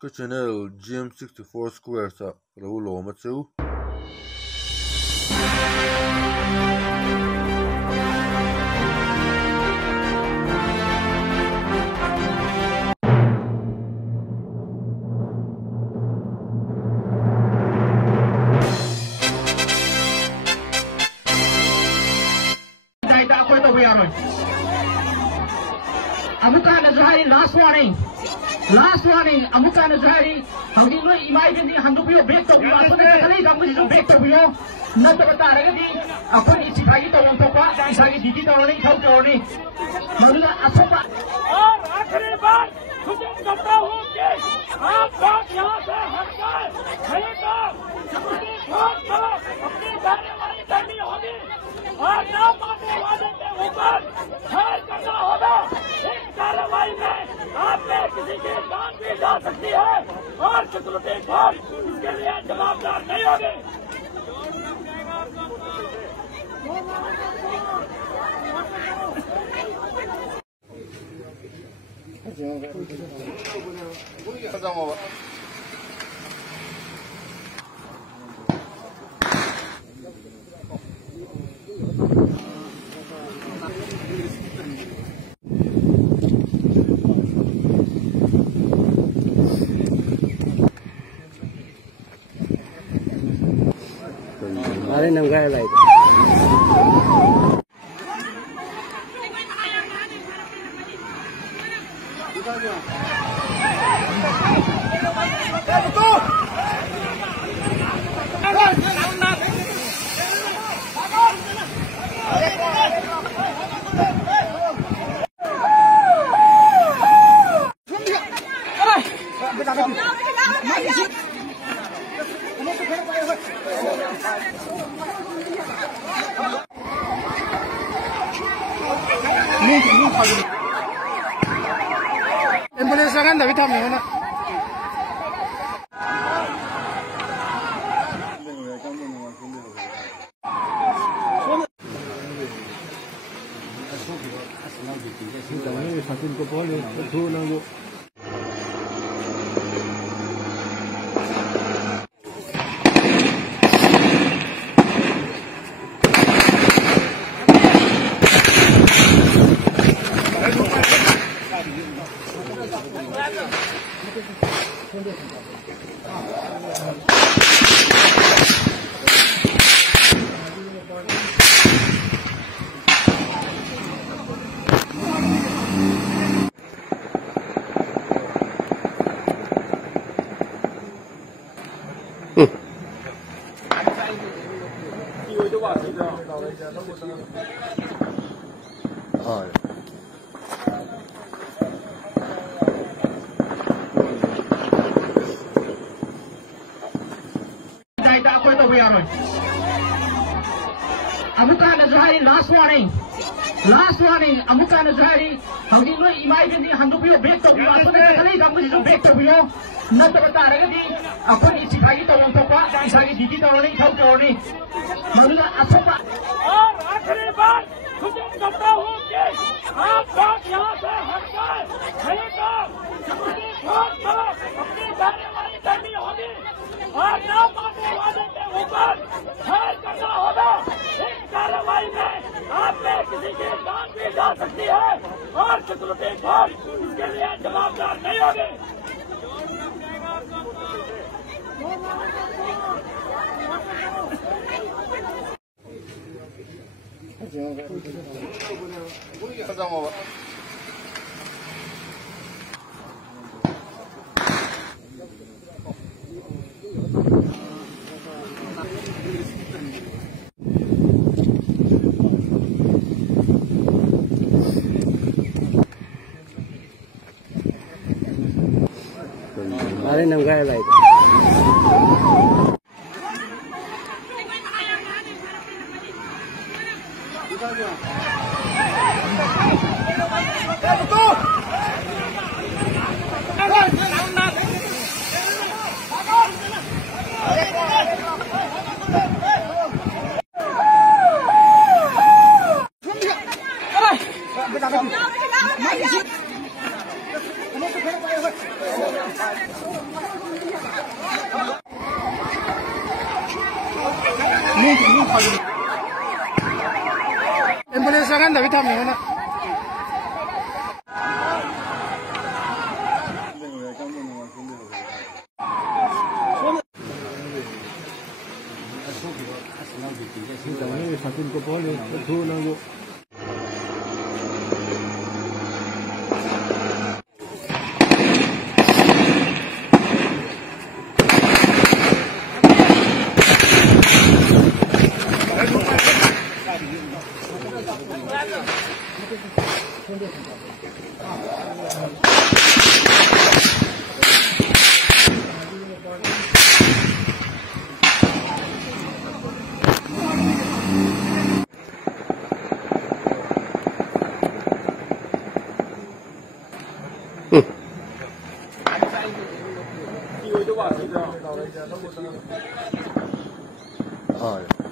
ka channel GM64 Square sa raw lo ma chu Amukan Azhari, last warning. Amukan Azhari, Hangino Imagine Handubi, break the wheel, break the wheel. Not the Bataragadi, upon its Hagita on Topa, Isagi did only, help only. Madula Asopa. और ना मानने वाले के ऊपर खैर करना होगा। इस कार्रवाई में आप में किसी की जान भी जा सकती है और सिक्योरिटी फोर्स इसके लिए जवाबदार नहीं होगी। Ada nang gaya lain. Ambulance kan tapi tham yang mana? Amukan Azhari, last warning. Amukan Azhari, Hangino Imagine Handubi, break the wheel, break the wheel. Not the Bataragadi, upon its Hagita on Topa, Isagi did only, help only. Madula Asopa. और आखिरी बार मुझे कहता हूँ कि आप लोग यहाँ से हटकर खरीदो, सिक्योरिटी फोर्स को अपनी कार्यवाही करनी होगी और ना मानने वाले के ऊपर खैर करना होगा। इस कार्रवाई में आप में किसी की जान भी जा सकती है और सिक्योरिटी फोर्स इसके लिए जवाबदार नहीं होगी। Ada nang gaya lain. Ano Indonesia kan David Ham yang mana?啊。